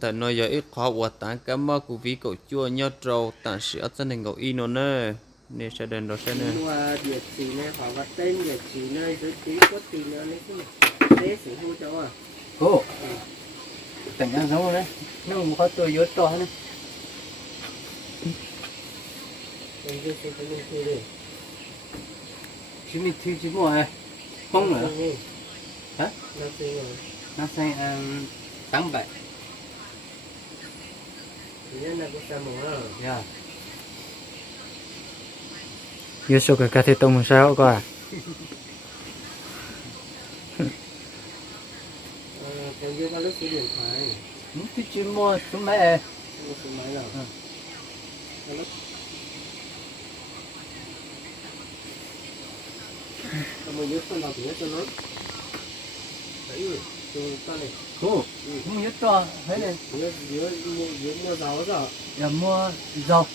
tại nói giờ ít khó quá tán cái mà cụ ví cậu chua nhớ trâu tán sĩ ở trên thành cậu in nó nè nên sẽ đền đó sẽ nè mua địa chỉ này họ vật tên địa chỉ này dưới tí có tí nữa đấy chứ thế sẽ hô cho à cô tỉnh ăn sống đấy nhưng mà có tôi vô to nữa mình cứ sẽ phải lên kia đi chỉ mình thi chỉ mua à không nữa hả nó sẽ rồi nó sẽ tăng bảy thì là cái sao mà yeah yêu số cái cá thịt tôm sao cơ à còn vô cái lúc số điện thoại thì chỉ mua số mấy mua số máy nào mà nhớ con nào thì nhớ cho nó đấy rồi tôi ta này cô không nhớ to thế này nhớ mua rau rồi giờ mua rau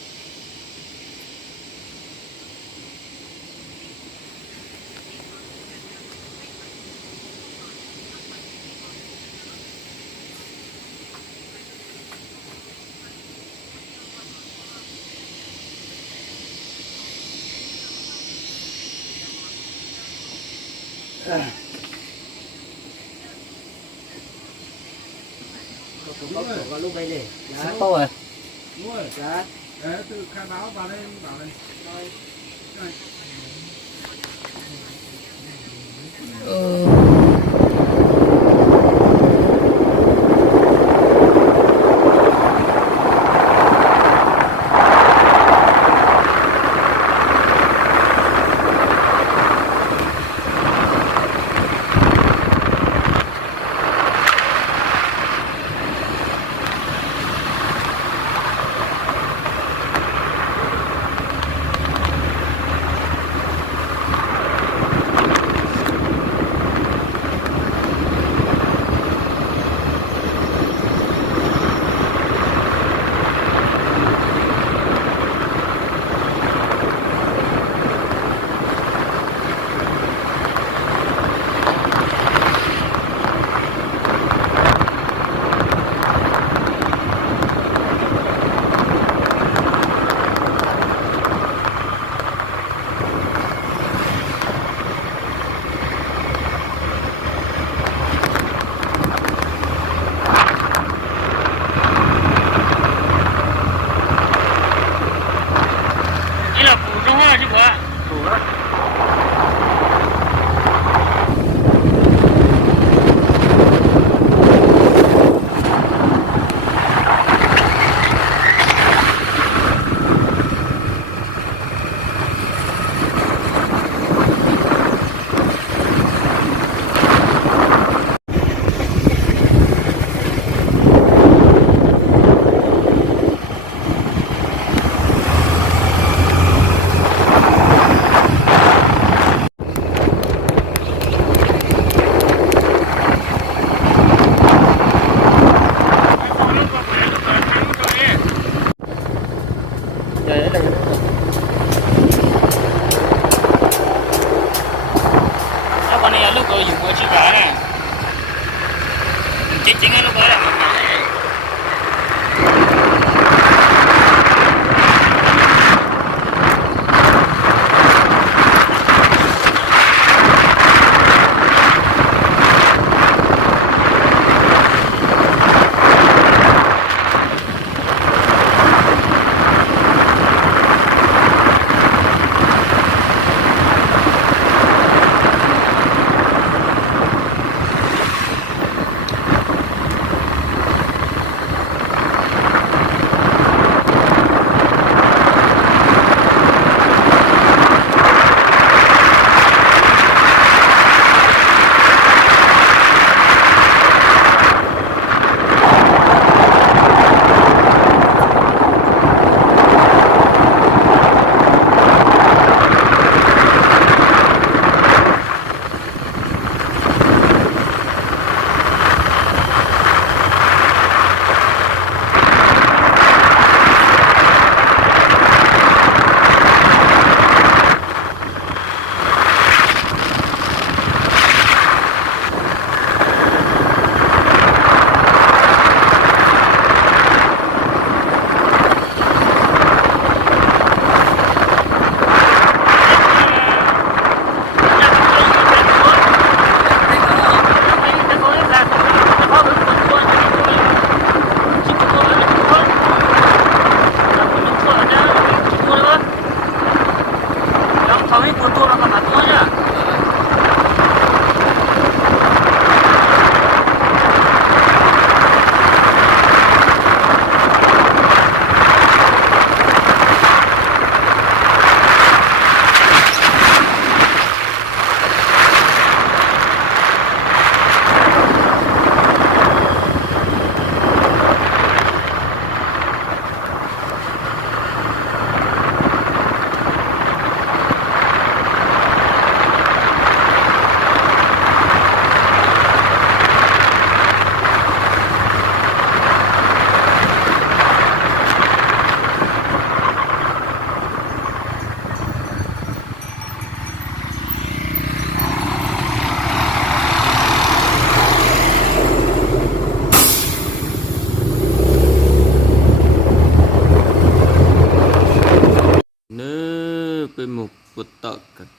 có lúc đây này sắp to rồi Mua rồi. giá Để tôi khai báo vào đây bảo này.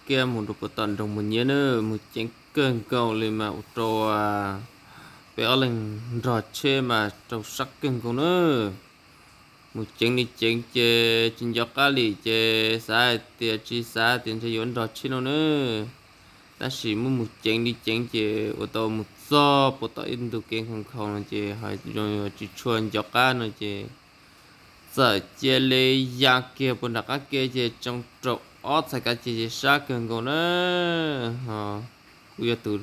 kia một đồ tận trong một nhớ nữa một chén cơm cầu lên mà trâu béo lên rọt chê mà trâu sắc cơm cầu nữa một chén đi chén chê trên gió cá lì chê xa tiền chi xa tiền cho yến rọt chê nữa ta chỉ muốn một chén đi chén chê ô tô một gió bộ tao in đồ kén không không chê hay rồi chỉ chuồn gió cá nữa chê giờ chê lê giang kia bọn đặc cá kia chê trong trâu ót sai cả chê sát cơm cầu nữa cú giờ tụ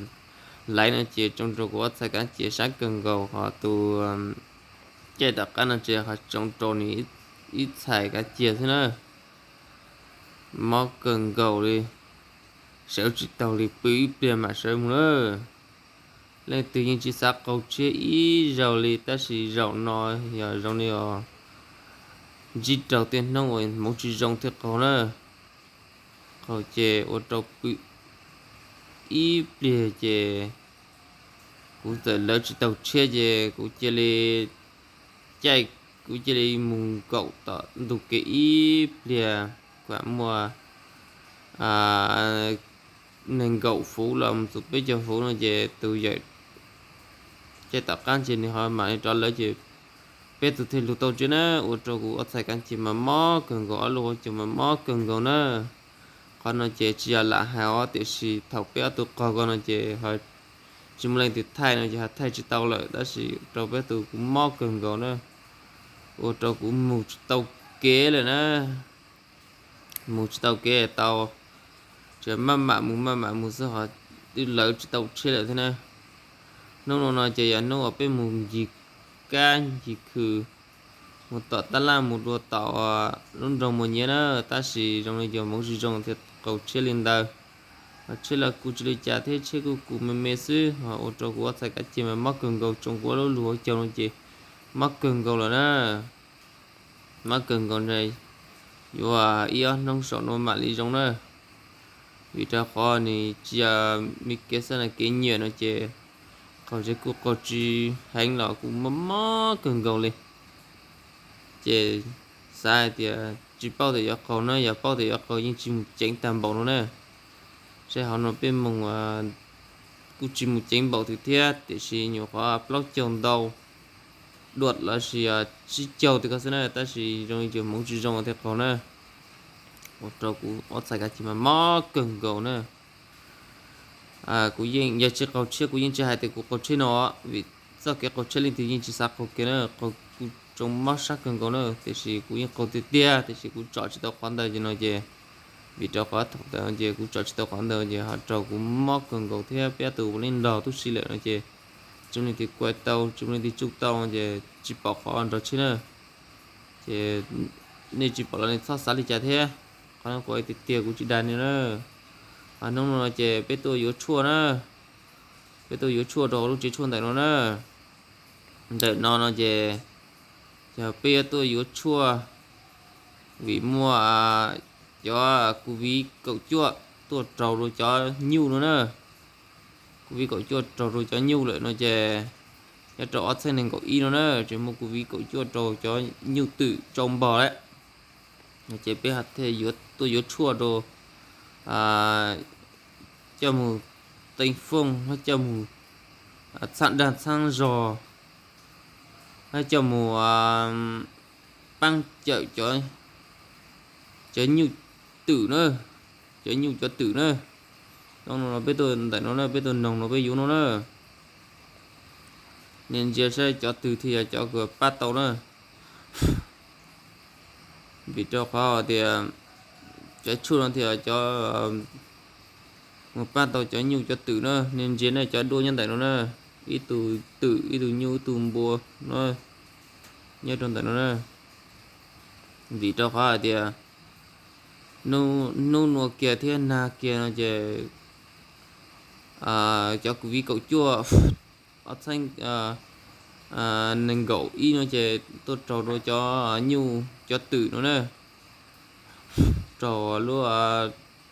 lấy nó chê trong trâu ót sai cả chê sát cơm cầu họ tụ chê đặc cá nó chê họ trong trâu này ít sai cả chê thế nữa móc cơm cầu đi sợ chỉ tàu đi bí bề mà sợ nữa lên tự nhiên chỉ sát cầu chê ít rau đi ta chỉ rau nói giờ rau này chỉ đầu tiên nó ngồi một chỉ rong theo cầu nữa cầu chè ô tô bị ít bề chè cũng từ lớn chỉ tàu chè chè cũng chè li chạy cũng chè li mùng cậu tọ đủ cái ít bề quả mùa nên cậu phú làm tụi bây giờ phú nó chè từ giờ chè tập can chè này họ mà cho lấy chè bây giờ thì lụt tàu chứ nữa ô tô cũng ở sai can chè mà mó cần gõ luôn chè mà mó cần gõ nữa con nó chế chia là hai ó thì chỉ thầu bé tụ con nó chế hơi chim lên thì thay nó chế thay chỉ tàu lợi đó chỉ trâu bé tụ cũng mò cần gò nữa ô trâu cũng một tàu kế rồi nữa một tàu kế tàu chế mà mù sao họ đi lợi chỉ tàu chế lại thế này nó chế nó ở bên mù gì can gì khử một tọt ta làm một đua tàu luôn rồng một nhé đó ta chỉ trong này giờ muốn gì rồng thì cầu chơi lên đầu chơi là cụ chơi trả thế chơi cụ mê sư họ ô tô của sai cả chị mà mắc cường cầu trong của nó lúa châu nó chị mắc cường cầu là đó mắc cường cầu này dù yêu nông sản nó mà lý trong đó vì cho khó này chỉ mi cái sao là cái nhiều nó chị cầu chơi cụ cầu chi hành là cũng mắc cường cầu lên chị sai thì chỉ bao thì có cầu nữa, giờ bao thì có cầu nhưng chỉ một chén tạm bầu nữa nè, sẽ họ nói bên mùng cũng chỉ một chén bầu thì thế, thì chỉ nhiều khó block chồng đầu, đuột là chỉ chầu thì có thế này, ta chỉ trong trường muốn chỉ trong thế cầu nữa, một trâu cũng ở sai cả chỉ mà mó cần cầu nữa, cũng yên giờ chỉ cầu chia cũng yên chỉ hai thì cũng cầu chia nó, vì sao cái cầu chia lên thì yên chỉ sát cầu kia nữa, cầu trong mắt sắc cần có nữa thì chỉ cũng có thể tia thì chỉ cũng chọn chỉ tao khoan đời cho nó chứ vì cho khó thật là chứ cũng chọn chỉ tao khoan đời chứ họ trâu cũng móc cần cầu theo bé từ lên đầu tôi xí lại nó chứ chúng này thì quay tàu chúng này thì chụp tàu chứ chỉ bảo khó ăn rồi chứ nữa chứ nên chỉ bảo là nên sát sát đi chả thế còn quay thì tia cũng chỉ đàn nữa nông nó chứ bé tôi yếu chua nữa bé tôi yếu chua rồi lúc chỉ chua tại nó nữa đợi nó chứ giờ bây giờ tôi yếu chua vì mua cho cụ vi cậu chua tôi trầu rồi cho nhiều nữa nè cụ vi cậu chua trầu rồi cho nhiều lại nó chè cho trầu ớt xanh này cậu y nữa nè chỉ mua cụ vi cậu chua trầu cho nhiều tự trong bò đấy nó chè bây hạt thì yếu tôi yếu chua rồi cho mù tinh phong hay cho mù sẵn đàn sang giò hay cho mùa băng chợ cho nhiều tử nữa cho nhiều cho tử nữa nó biết tôi tại nó là biết tôi nồng nó biết yếu nó nữa nên giờ sẽ cho tử thì cho cửa ba tàu nữa vì cho khó thì cho chua nó thì cho một ba tàu cho nhiều cho tử nữa nên giờ này cho đua nhân tại nó nữa ít từ nhiều từ bùa nó nhớ trong đó nữa vì cho khó thì nó kia thế na kia nó chỉ cho quý vị cậu chua ở xanh nên gậu y nó chỉ tôi trầu rồi cho nhiều cho tử nó nè trầu luôn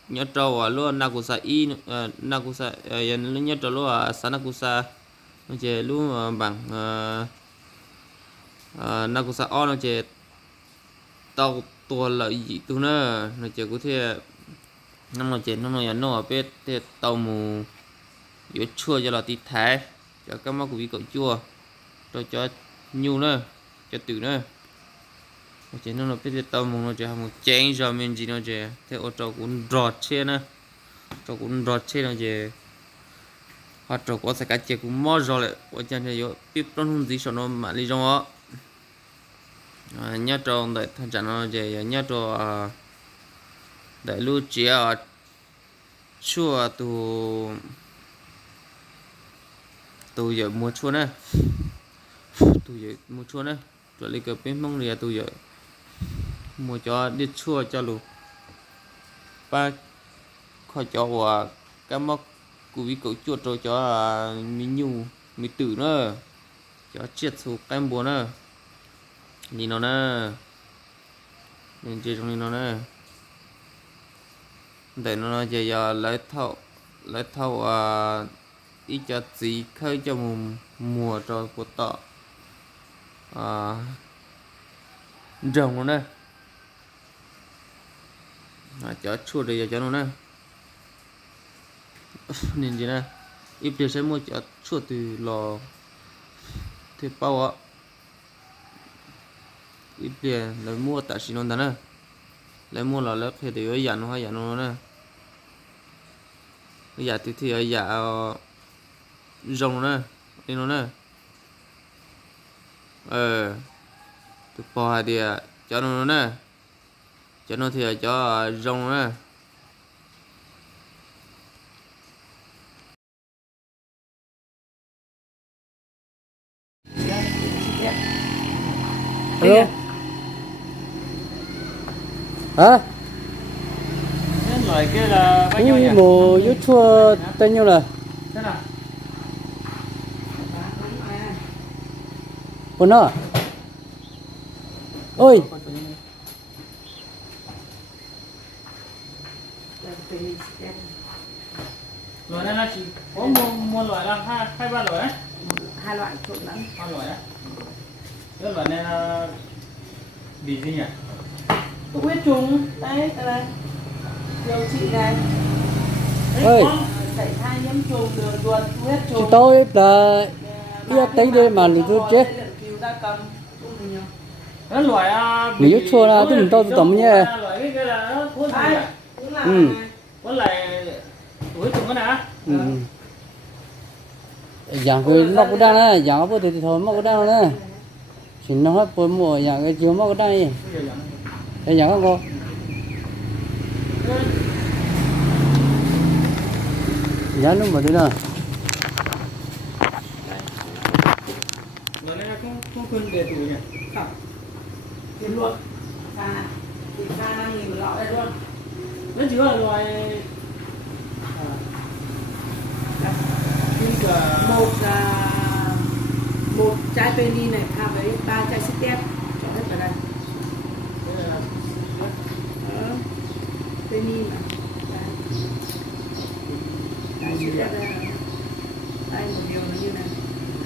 nhớ trầu luôn nakusa y nakusa nhớ trầu luôn sanakusa nó chỉ luôn bằng nakusa on nó chỉ tàu tua lợi gì tu nữa nó chỉ có thể năm nó chết năm nó nhà nó biết thì tàu mù yếu chua cho là tí thái cho các mắc của vị cậu chua cho nhu nữa cho tử nữa chỉ nó biết thì tàu mù nó chỉ một chén rồi mình chỉ nó chỉ thế ở chỗ cũng rọt trên nữa chỗ cũng rọt trên nó chỉ hoặc chỗ có sẽ cá chê cũng mót rồi lại ở trên này có tiếp trong không gì nó mà đi trong đó nhớ trong đấy thằng chẳng nó chỉ nhớ trong để lưu chỉ ở chua tu giờ mua chua nè tu giờ mua chua nè rồi lấy cái bên mông này tu giờ mua cho đi chua cho luôn ba khỏi cho cái móc của vị cậu chuột rồi cho mi nhu mi tử nữa cho chết số cái bùa nữa nhìn nó nè nhìn chơi trong nó nè để nó chơi giờ lấy thâu ít cho gì khơi cho mùa rồi của tọ rồng nó nè cho chuột để cho nó nè nên gì nè ít điều sẽ mua cho chuột từ lò thì bao ạ ít điều lấy mua tại xin nó nè lấy mua là lớp thì ở nhà nó nè bây giờ thì ở nhà rồng nè đi nó nè từ bò thì cho nó nè cho nó thì cho rồng nè alo hả Nên loại kia là bao nhiêu nhỉ? mùa yếu chua bao nhiêu là Thế nào? con nó ôi Loại này là chỉ có một loại là hai ba loại ấy. 2 loại trộn lẫn. 2 loại á. Cái loại này là bị gì nhỉ? Huyết trùng đấy là điều trị này. ơi Sảy thai nhiễm trùng đường ruột huyết chị trùng. tôi là biết tính đây mà lụt tôi chết Cứu da cầm. Cái loại nếu chua là tôi tôi tổng nhé loại cái là nó thuốc gì Đây, nhỉ? cũng là Ừ. Có lại cuối cùng cái nào? dạng cái móc cái đan này dạng cái thì thôi móc cái đan này chỉ nó hết bồi mùa dạng cái chiếu móc cái đan này đây dạng không có giá lúc mà thế nào Loại này không cần để tủ nhỉ? không. Tiền luôn. Thì ra 5.000 một lọ đây luôn. Nó chỉ là loại Một chai penny này pha với 3 chai xích tép cho hết vào đây. Penny mà. Đây xích tép đây. Đây một điều nó như này.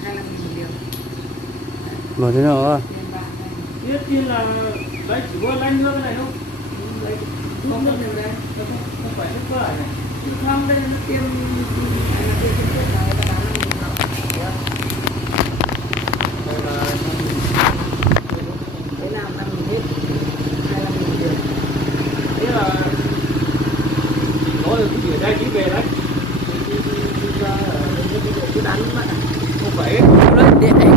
25.000 một điều. mà thế nào à Nên bạn này. Biết như là lấy chỉ có lấy nước cái này không? Lấy không nước này đây. Không phải nước có lại này. Không, đây là nó tiêm này là tiêm xích tép này ta bán 5.000 lọ. Đây là Đấy là 5.000 hết. 25.000 điều. thế là có được cái gì ở đây chỉ về đấy. Cứ bán bạn ạ. Không phải lên điện này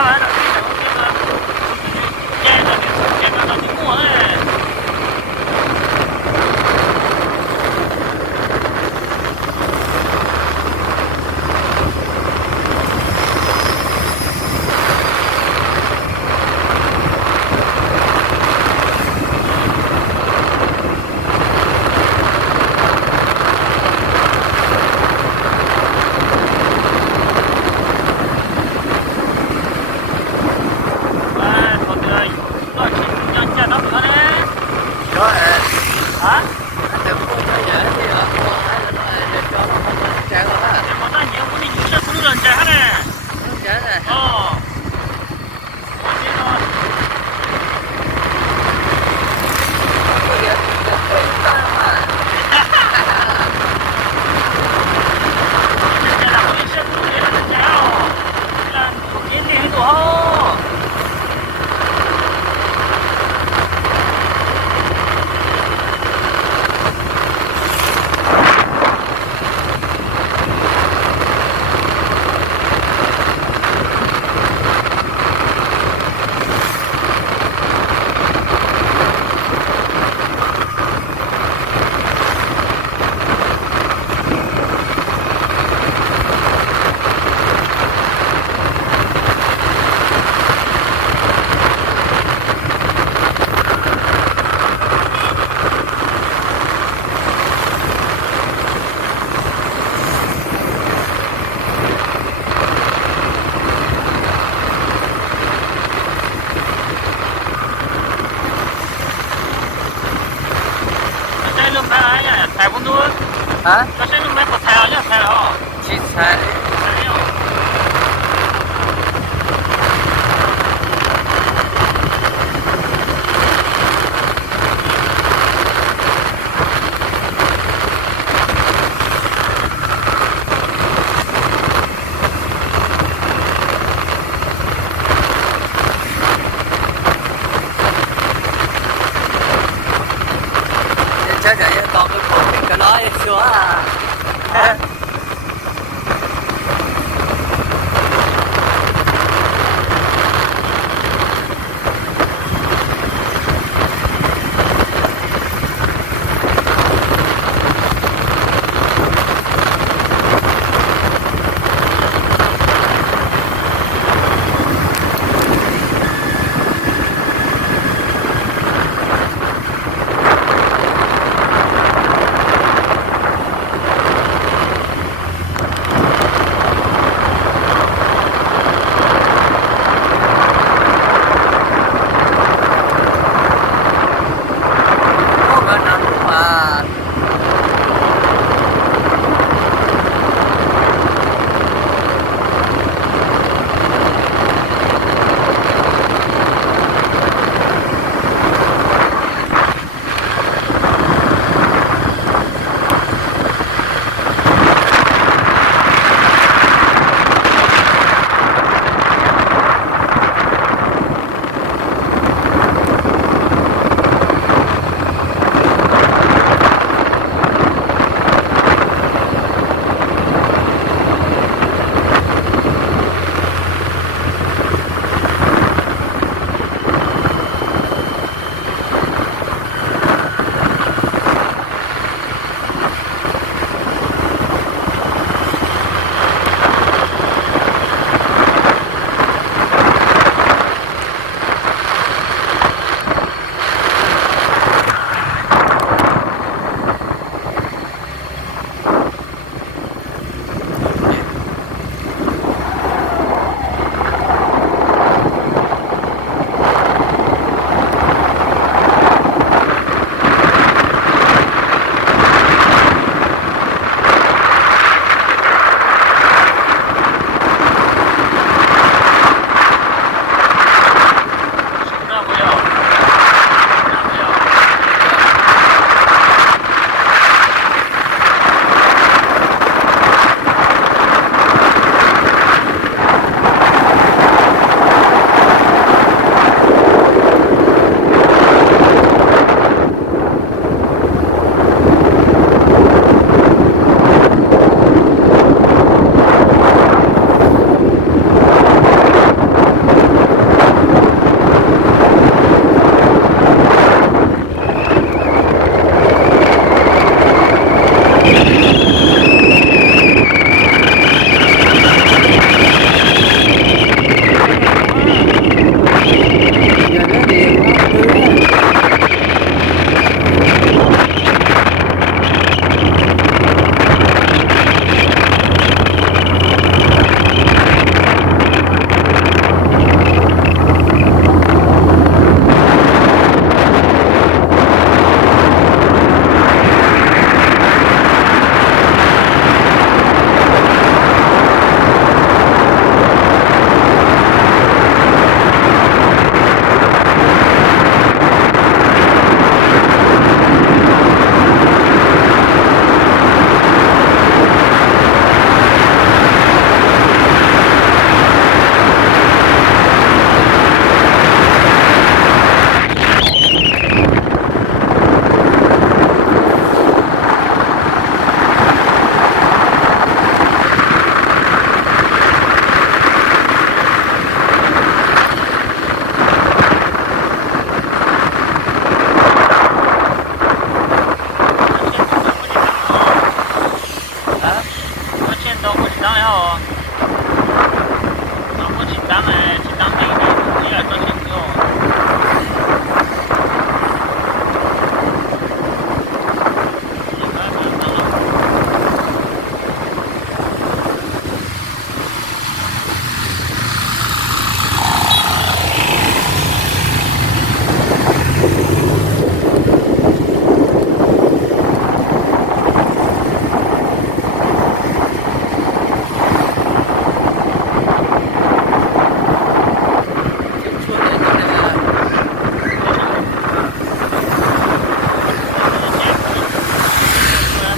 完了，这个你摸哎。hả? Nó sẽ lúc mấy có theo nhá, theo hả? Chị sai. Chắc chắn còn cái nói xưa à.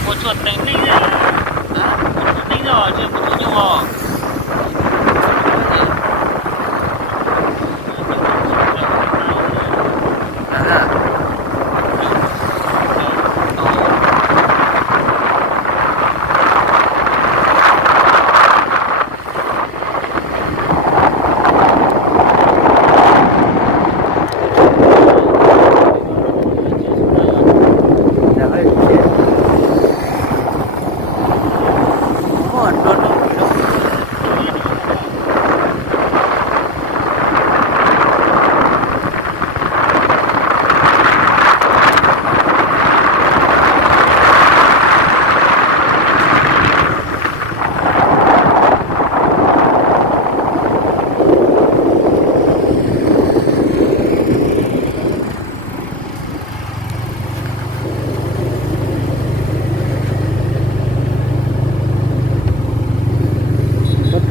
một chuột đánh đi rồi, một chuột đánh rồi, chưa một chuột nhưng mà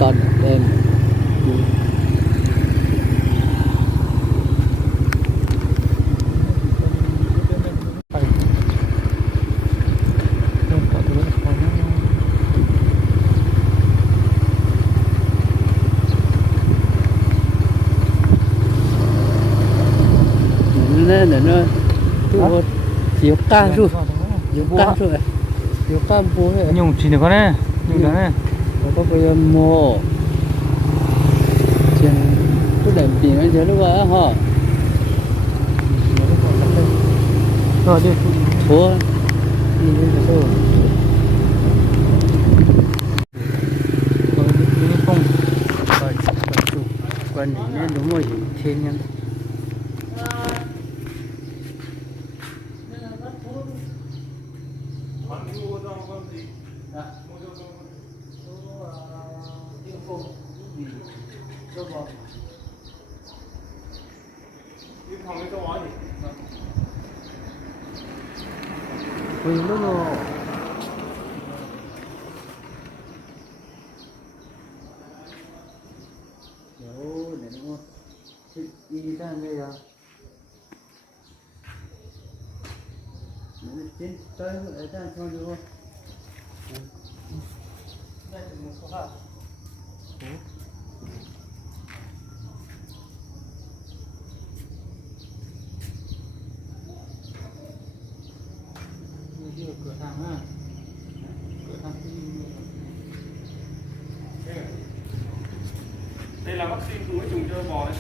Còn em nên nó tu chiếu ca rồi chiếu ca rồi chiếu ca bố này nhung chỉ được con này nhung đó này có cái mồ trên cái đèn pin nó dưới lúc đó hả rồi đi thua đi đi thôi còn đi không còn chụp còn nên đúng rồi thiên nhân Ui, nó Yo, để nó đi ra đây rồi. Nó trên tới ở ra cho được không? Đây là một số hạt. Cửa hàng ha, cửa hàng đây là vaccine cũng trùng cho bò đấy,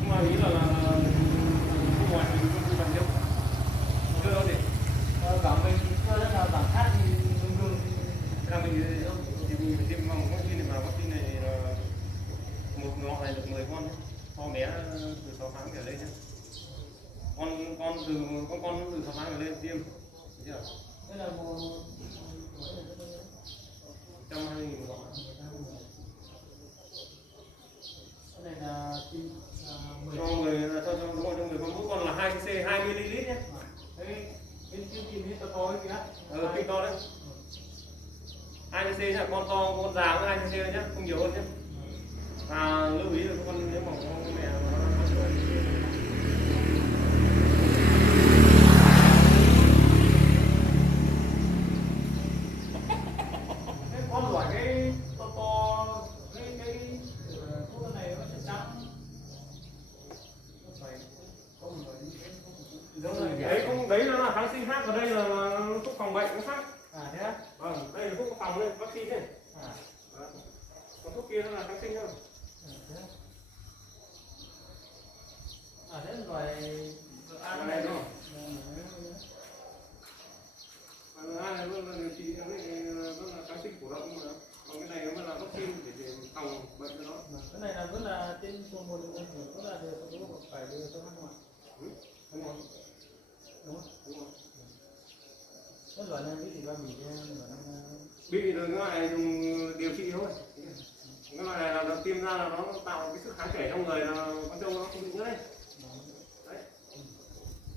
nhưng mà nghĩ là ngoài mình không cần đâu chưa đâu thì bảo mình chưa rất là bản khác thì luôn là mình thì mình phải tiêm bằng vaccine này, mà vaccine này một lọ này được 10 con nhé, cho bé từ 6 tháng trở lên nhé, con từ 6 tháng trở lên tiêm, chưa? Đây là một 120.000 một lọ. Cái này là cho người cho người con mỗi con là 2 cc 2 ml nhé. Đấy, cái kim to to ấy kìa. Kim to đấy. 2 cc là con to, con già với 2 cc nhé, không nhiều hơn nhé. Và lưu ý là con nếu mà con mẹ nó con loại cái to to cái thuốc này nó sẽ trắng, đấy không, đấy nó là kháng sinh khác, và đây là thuốc phòng bệnh nó khác. Thế á? Vâng, đây là thuốc phòng đây, vaccine đây. Còn thuốc kia nó là kháng sinh thôi. Thế là loại ăn này thôi. bật cho nó. Cái này là vẫn là trên chuồng một vẫn là đều phải đưa cho ăn ngoài. Đúng không? Đúng không? Cái loại này cái gì ba mì Bị rồi cái này dùng điều trị thôi. Cái loại này là nó tiêm ra là nó tạo cái sức kháng thể trong người là con trâu nó không bị nữa đấy. Đấy.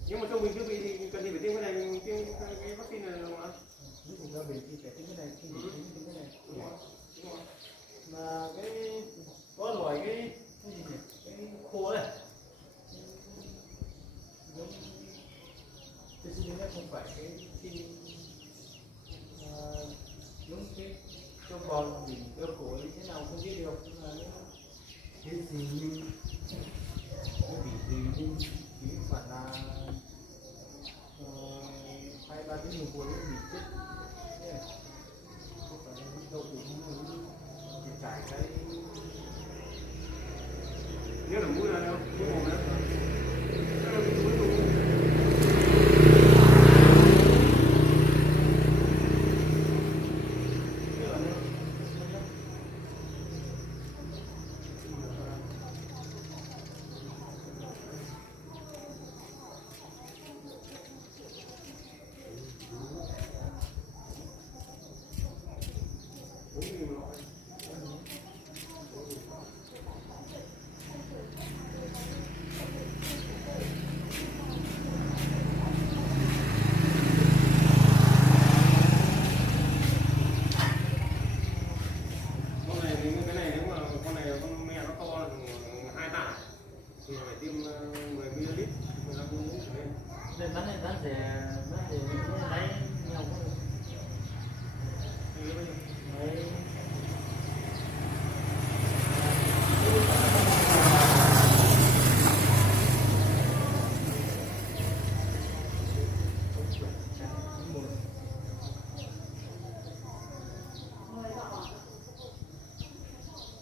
Nhưng mà trâu mình chưa bị thì cần gì phải tiêm cái này, mình tiêm cái vaccine này là ví dụ ba mì thì phải tiêm cái này, tiêm cái này. đúng rồi. Mà cái có loại cái gì nhỉ? Cái khô này. Cái gì đấy không phải cái đúng cái cho con mình cơ cổ như thế nào không biết được, nhưng mà cái gì như cái bị phản là 2-3 cái mùa cuối bị chết này, không phải đâu cũng chỉ trải cái Nhớ là mũi này không? Mũi mồm nữa. Cái này nếu mà con này con mẹ nó to là 2 tạ thì phải tiêm 10 ml, 15 ml trở lên. nên bán rẻ lấy nhau đấy.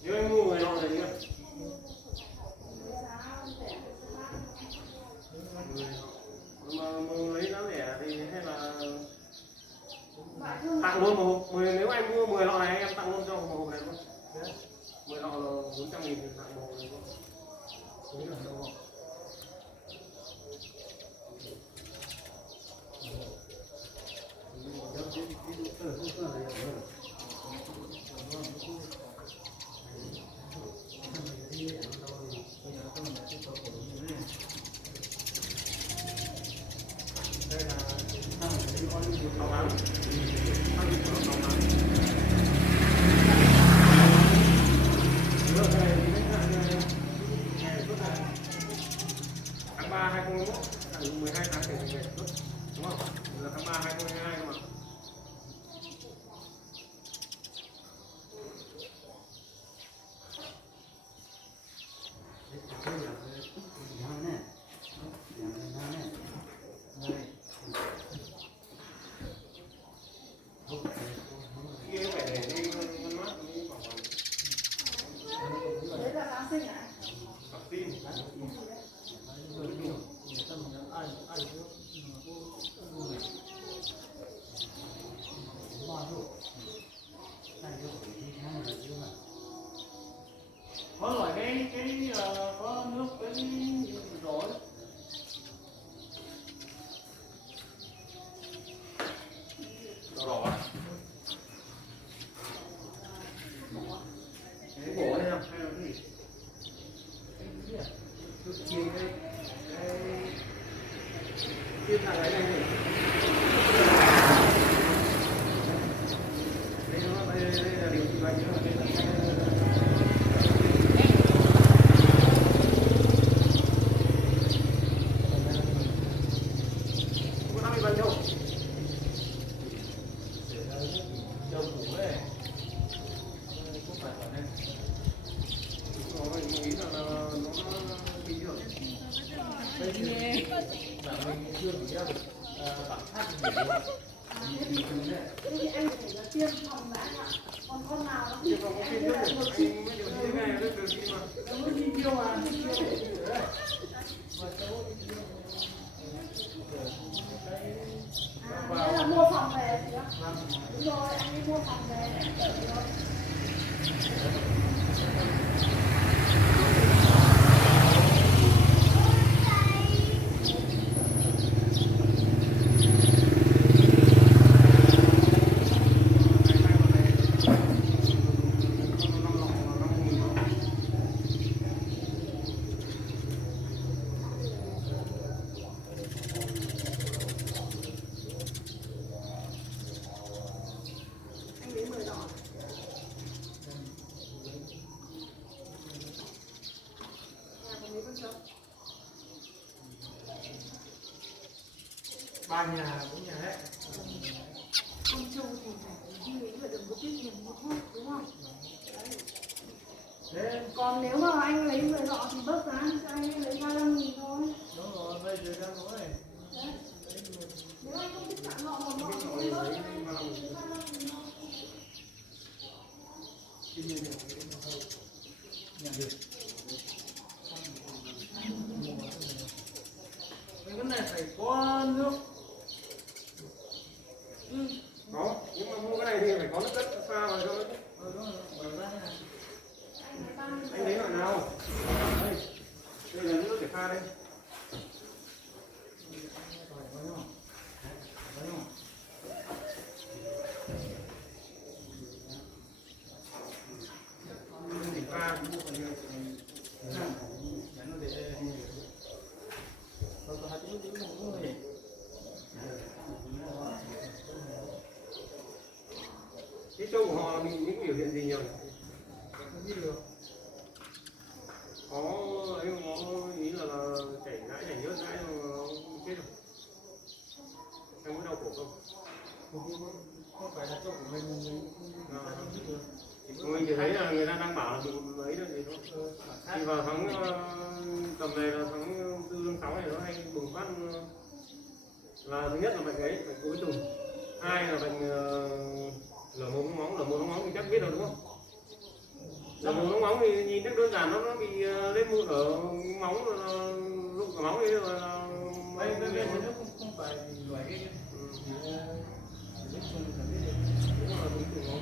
Nếu em mua người nọ là gì ạ? Mà lấy giá rẻ thì hay là tặng luôn một hộp. Nếu anh mua 10 lọ này em tặng luôn cho một hộp này luôn. 10 lọ là 400.000 thì tặng một hộp này luôn. Đấy là đâu không? Đây là Sáu tháng. Tháng 3 2021, 12 tháng để về đúng không? Là tháng 3 2022 mà. Kia phải để đi con mắt đi bảo quản. Đấy là kháng sinh à? Vaccine. Có loại cái có nước cái rồi Đỏ à? Cái bổ này không? Hay là cái gì? Tiêm thằng ấy này nhỉ? Đây là điều trị bệnh nữa. Đây là có đang bị bệnh đâu? dầu củ ấy không phải là nên Rồi, mình nghĩ là nó bị rồi. đây là mình chưa bị đâu bản thân mình Thế thì anh phải là tiêm phòng đã ạ. Còn con nào nó Chứ không có tiêm trước được. Anh mới điều trị cái này nó điều trị mà. nó mới đi tiêu mà đi tiêu để gì nữa mà cháu nghĩa là mua phòng về thì đó. Đúng rồi, anh đi mua phòng về để rồi. ba nhà bốn nhà đấy. Con trâu thì phải đi với đừng có tiết kiệm một hút đúng không? Thế Còn nếu mà anh lấy 10 lọ thì bớt giá cho anh ấy lấy 35.000 thôi. đúng rồi, bây giờ đang nói Đấy. Nếu anh không thích chọn lọ một lọ thì anh bớt cho anh lấy 35.000 thôi. nhận được. Cái này phải có nước. Có, nhưng mà mua cái này thì phải có nước cất pha vào cho nó. Anh lấy loại nào? Đây là nước để pha đây. Để pha. Cái trâu của họ bị những biểu hiện gì nhiều? Có ấy có ý là chảy rãi chảy nhớt rãi rồi chết rồi. Em có đau cổ không? Không phải là chỗ của mình Mình chỉ thấy là người ta đang bảo là bị ấy rồi gì thôi. Thì vào tháng tầm này là tháng 4 tháng 6 này nó hay bùng phát là thứ nhất là bệnh ấy, bệnh cúm trùng. Hai là bệnh lở mồm long móng thì chắc biết rồi đúng không? Lở mồm long móng thì nhìn rất đơn giản, nó bị lên mụn ở móng rồi rụng cả móng đi rồi là đây nó không phải loại cái đúng là đúng trùng không?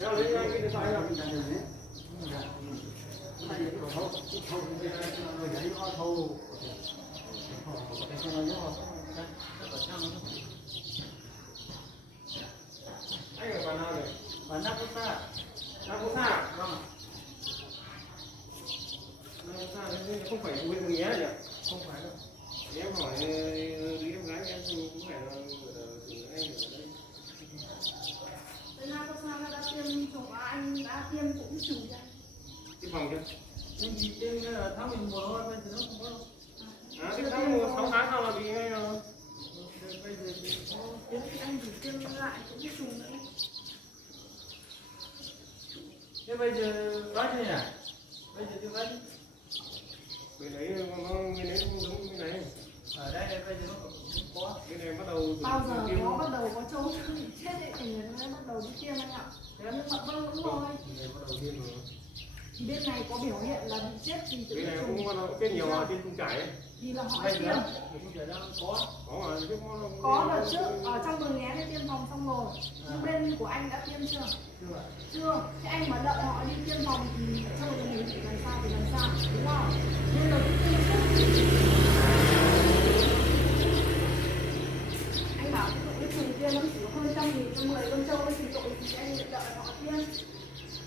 Theo lấy anh cái điện thoại nào? Anh ở bàn nào nhỉ? và nắp có xa. Nam Phú Sa. Vâng. Nam Phú Sa thế không phải huyện Mường Nhé nhỉ? Không phải đâu. Em hỏi đứa em gái em cũng phải là em ở đây. Thế nào có sao đã tiêm chủng anh đã tiêm cũng chủng chưa? Tiêm phòng chưa? Nhưng vì trên tháng 11 thôi, bây giờ nó không có đâu. À, cái tháng 6 tháng sau là bị ngay rồi. Bây giờ thì có Thế thì anh chỉ tiêm lại cũng chủng nữa. thế bây giờ nói thế nhỉ? Bây giờ tôi nói Bên đấy không giống bên này. ở đây bây giờ nó cũng có. Bên này bắt đầu Bao giờ nó bắt đầu có trâu chết ấy thì người nó mới bắt đầu đi tiêm anh ạ. Nhưng mà vâng đúng rồi. Bên này bắt đầu tiêm rồi. Thì bên này có biểu hiện là bị chết thì tự Bên này chủng. cũng bắt đầu chết nhiều trên trung trải ấy. Thì là họ Bây tiêm. giờ thì cũng giờ đang có. Có mà chứ Có đợt trước ở trong Mường Nhé đã tiêm phòng xong rồi. Nhưng bên của anh đã tiêm chưa? Chưa ạ. Chưa. Thế anh mà đợi họ đi tiêm phòng thì trâu cho mình thì làm sao đúng không? Nên là cũng tiêm trước. Anh bảo cái tụi cái trùng kia nó chỉ có hơn 100.000 cho 10 con trâu thì tụi thì anh đợi họ tiêm.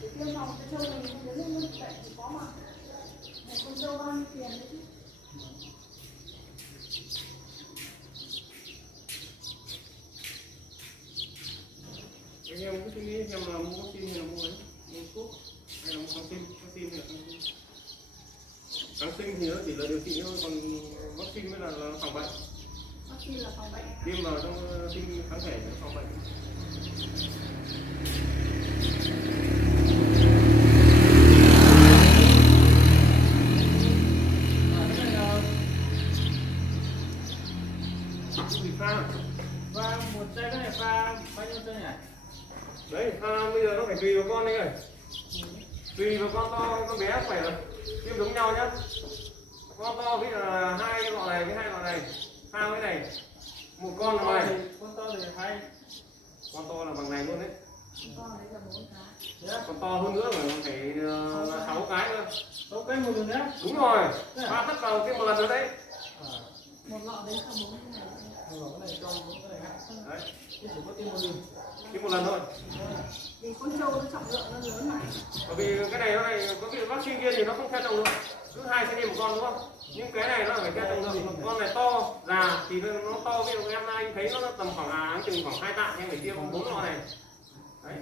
Để tiêm phòng cho trâu mình không đến mức vậy thì có mà. Một con trâu bao nhiêu tiền đấy chứ? anh em cứ suy nghĩ xem là mua vaccine hay là mua ấy, mua thuốc hay là mua vaccine hay là kháng sinh. Kháng sinh thì nó chỉ là điều trị thôi, còn vaccine mới là phòng bệnh. Vaccine là phòng bệnh. Tiêm vào trong sinh kháng thể để phòng bệnh. Thì pha Và một chai cái này pha bao nhiêu chai nhỉ? đấy, pha bây giờ nó phải tùy vào con đấy rồi. tùy vào con to hay con bé phải là tiêm giống nhau nhá. Con to ví dụ là hai cái lọ này với hai lọ này, hai cái này, một con này. con to thì hay. Con to là bằng này luôn đấy. Con đấy là 4 cái. Còn to hơn nữa mà phải là 6 cái nữa. 6 cái một lần đấy. Đúng rồi, ba tất vào tiêm một lần nữa đấy. Một lọ đấy là 4 cái này. Cái này cho 4 cái này ha. Đấy, Chỉ có tiêm một lần. tiêm một lần thôi. Vì con trâu nó trọng lượng nó lớn mà. Bởi vì cái này có cái vaccine kia thì nó không theo trọng lượng, cứ 2 cm một con đúng không? Nhưng cái này nó phải theo trọng lượng. Con này to, già thì nó to, ví dụ em anh thấy nó tầm khoảng chừng khoảng 2 tạ, em phải tiêm 4 lọ này. Đấy.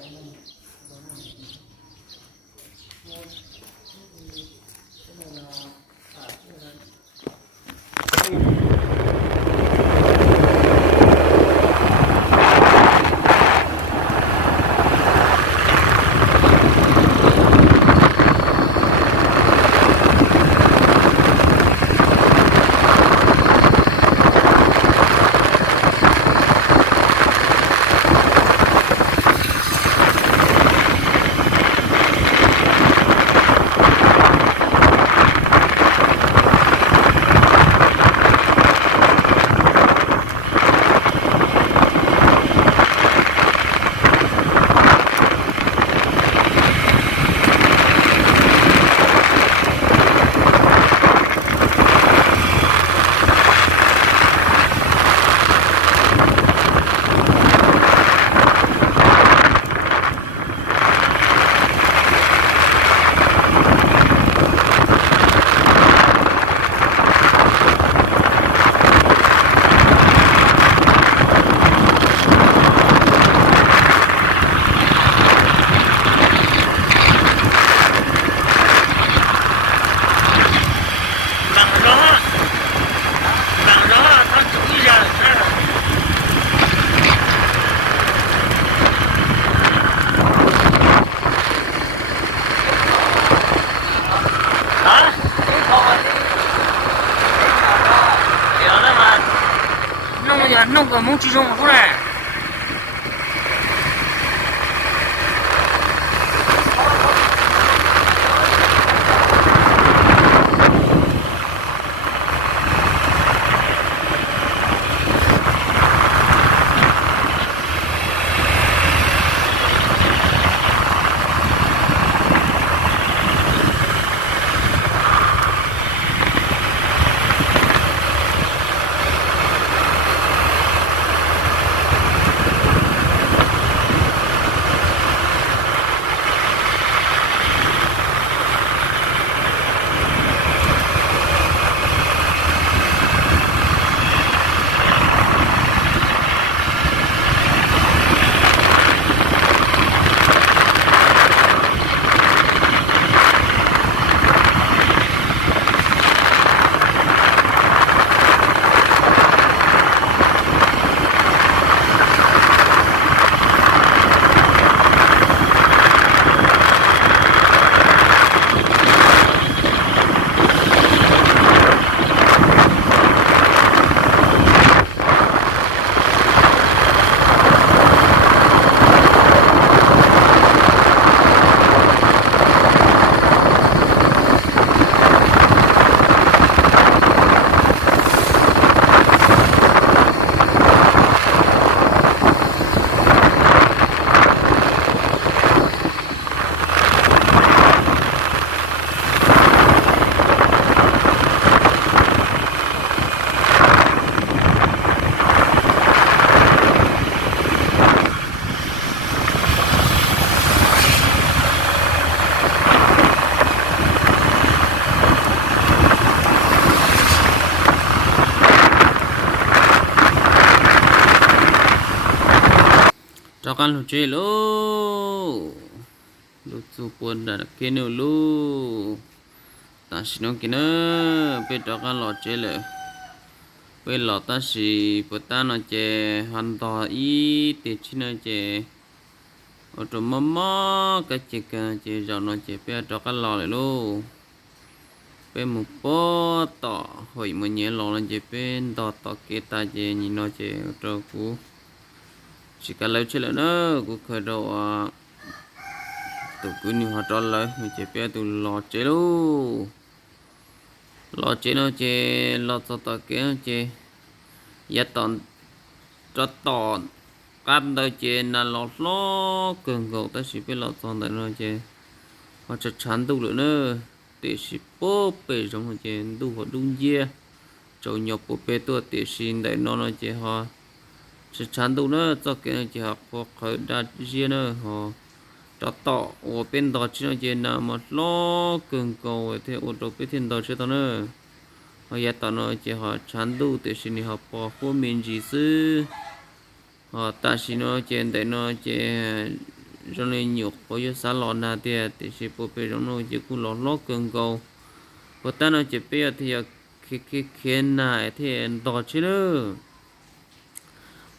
弄个蒙集中出来。cho con lụt chơi lô lụt su buồn đã kia nữa lô ta xin nó kia nữa bây cho con lọt chơi lệ bây lọt ta chỉ bữa ta nó chơi hoàn toàn ý thì chỉ nó chơi ở trong mắm mắm cái chơi rồi nó chơi bây cho con lọt lại lô bây một bó tỏ hồi mà nhớ lọt là chơi bên tỏ kia ta chơi nhìn nó chơi ở trong cũ chỉ cần lấy chơi nữa cũng khởi đầu từ tụ cứ nhiều họ tròn lại mình chỉ bé tụ lò chế luôn lò chế nó chế lò cho tao kia chế giá tòn cho tòn cắt đôi chế là lò lò cường cầu ta chỉ biết lò tòn tại nó chế họ chặt chắn tụ nữa để chỉ bố bể giống như chế đủ họ đúng dê cho nhập bố bể tua để xin để nó chế họ chặt chắn tụ nữa cho cái chế họ có khởi ra dê nữa họ cho tọ ở bên đó chỉ là chế nào mà lo cường cầu thì ở chỗ bên thiên đó chỉ tao nữa họ giờ tao nói chế họ chán đủ để xin họ bỏ của mình gì chứ họ ta xin nó chế để nó chế cho nên nhiều có giờ xả lon na thì để xin bộ bên trong nó chế cũng lo cường cầu và ta nói chế bây giờ thì khi này thì đó chứ nữa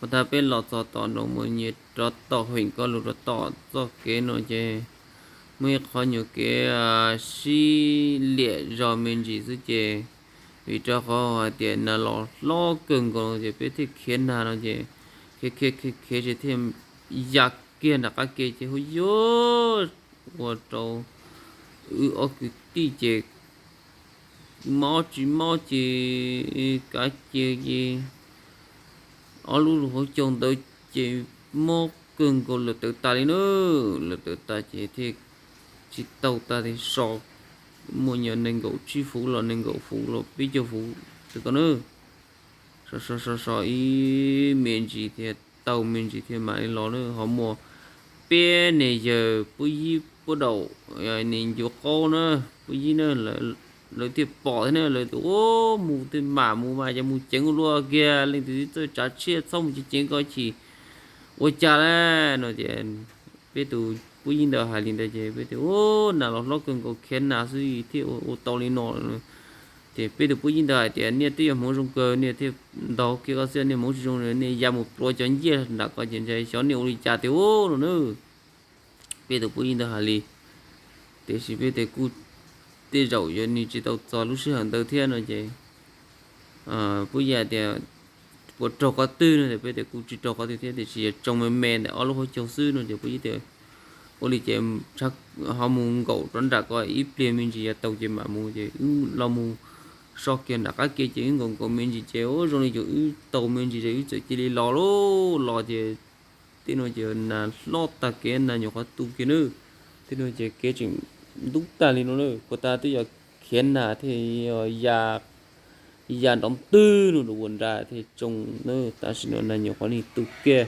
và ta bên lọt cho tỏ nó mới nhiệt cho tỏ hình có lụt tỏ cho cái nó chế mới có nhiều cái xí lệ rồi mình chỉ giữ chế vì cho có tiền là lo cường còn chế biết thì khiến nào nó chế cái chế thêm giặc kia là các cái chế hối dốt và trâu ở cái tí chế máu chỉ cái chế gì ở lúc họ chọn tới chỉ một cường còn lực tự ta đi nữa lực tự ta chỉ tàu ta thì sọ mua nhà nên gỗ chi phủ là nên gỗ phủ là biết cho phủ từ con nữa sọ ý miền gì thì tàu miền gì thì mà lo nữa họ mua bé này giờ bui bắt đầu nên vô cô nữa bui nữa là lời thì bỏ thế này lời thì ô mù thì mà cho mù chén luôn kia lên thì tôi trả chia xong chỉ chén coi chỉ ôi cha đấy nó chỉ biết tụ bui nhìn đâu hai linh đây chỉ biết tụ ô nào nó cần có khen nào suy thì ô tàu lên nọ thì biết tụ bui nhìn đâu thì nè thì muốn dùng cơ nè thì đầu kia có xe nè muốn dùng rồi nè ra một pro chén gì là có chuyện gì xóa nhiều đi trả thì ô nữa biết tụ bui nhìn đâu hai linh thì chỉ biết tụ thì rồi giờ ni chỉ tàu cho lúc xưa đầu tiên rồi chị bây giờ thì bộ trâu có tư nữa thì bây giờ cũng chỉ trâu có tư thế thì chỉ trồng mền để ở lúc hồi trồng sư nữa thì bây giờ ô li chị chắc họ muốn gậu trốn ra coi ít tiền mình chỉ tàu chị mà mua chị lo mua so kia đã cái kia chị còn mình chỉ chéo rồi thì tàu mình chỉ đi lo chị tin nói chị là lo ta kia là nhiều có tu kia nữa tin nói chị kia chuyện đúng ta đi nữa của ta tới giờ khiến là thì già đóng tư nó buồn ra thì trồng nữa ta xin nó là nhiều khoản đi tụ kia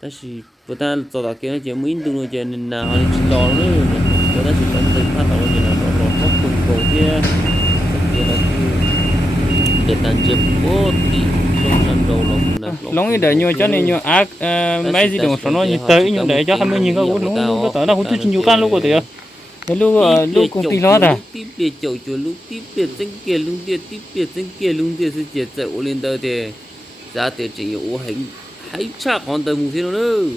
ta chỉ của ta cho ta kia chỉ mới tụ nó chỉ nên là họ chỉ lo nữa của ta chỉ cần tự phát tạo cho nó có cùng cầu kia kia là để ta chụp bố thì trong sân đầu lóng cái để nhiều cho nên nhiều ác mấy gì đồng nó như tới nhưng để cho 20 nghìn có cũng có tới nó không chút nhiều can luôn của tiền cái lúc công ty lo à tiếp để chậu chuột lúc tiếp để danh kia luôn tiếp để danh kia luôn sẽ chết chạy lên tới thì giá tiền chỉ nhiều hành hãy chắc còn tới một thiên nữa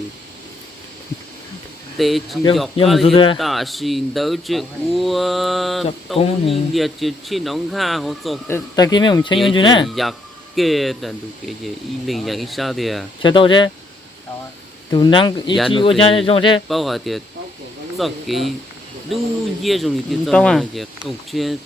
để chỉ cho cái ta xin tới chuyện của tông đi liệt chuyện trên nóng kha họ cho ta kia mấy ông chơi như thế này giặc kia đàn đủ cái gì y linh dạng sao thì chơi đâu chứ tụi năng ý chí của cha trong chứ bao hỏi tiền do cái đủ dễ dùng thì tiền cho công chuyện